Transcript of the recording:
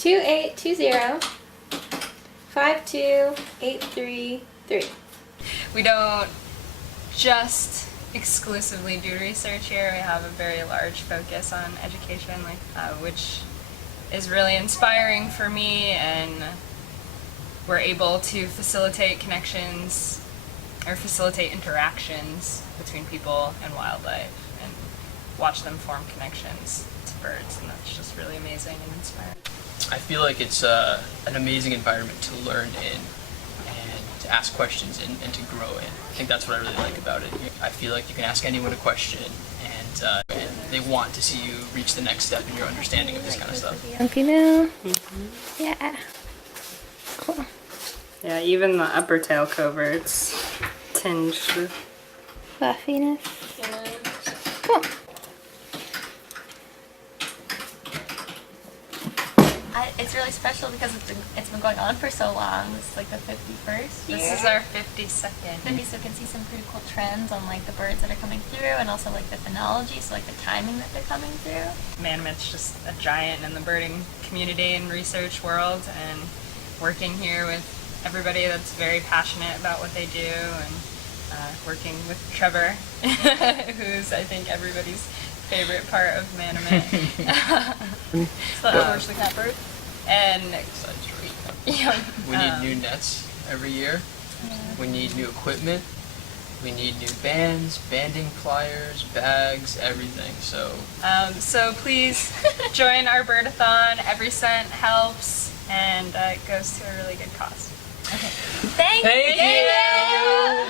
2820-5283-3. We don't just exclusively do research here. We have a very large focus on education, which is really inspiring for me, and we're able to facilitate connections or facilitate interactions between people and wildlife and watch them form connections to birds, and that's just really amazing and inspiring. I feel like it's an amazing environment to learn in and to ask questions and to grow in. I think that's what I really like about it. I feel like you can ask anyone a question and they want to see you reach the next step in your understanding of this kind of stuff. Comfy now? Yeah. Cool. Yeah, even the upper tail coverts tinged with Fluffiness. Cool. It's really special because it's been going on for so long. This is like the 51st year. This is our 52nd. 50, so you can see some pretty cool trends on like the birds that are coming through, and also like the phenology, so like the timing that they're coming through. Manomet's just a giant in the birding community and research world, and working here with everybody that's very passionate about what they do, and working with Trevor, who's I think everybody's favorite part of Manomet. Horse the catbird. And We need new nets every year. We need new equipment. We need new bands, banding pliers, bags, everything. So please join our birdathon. Every cent helps, and it goes to a really good cause. Thank you! you!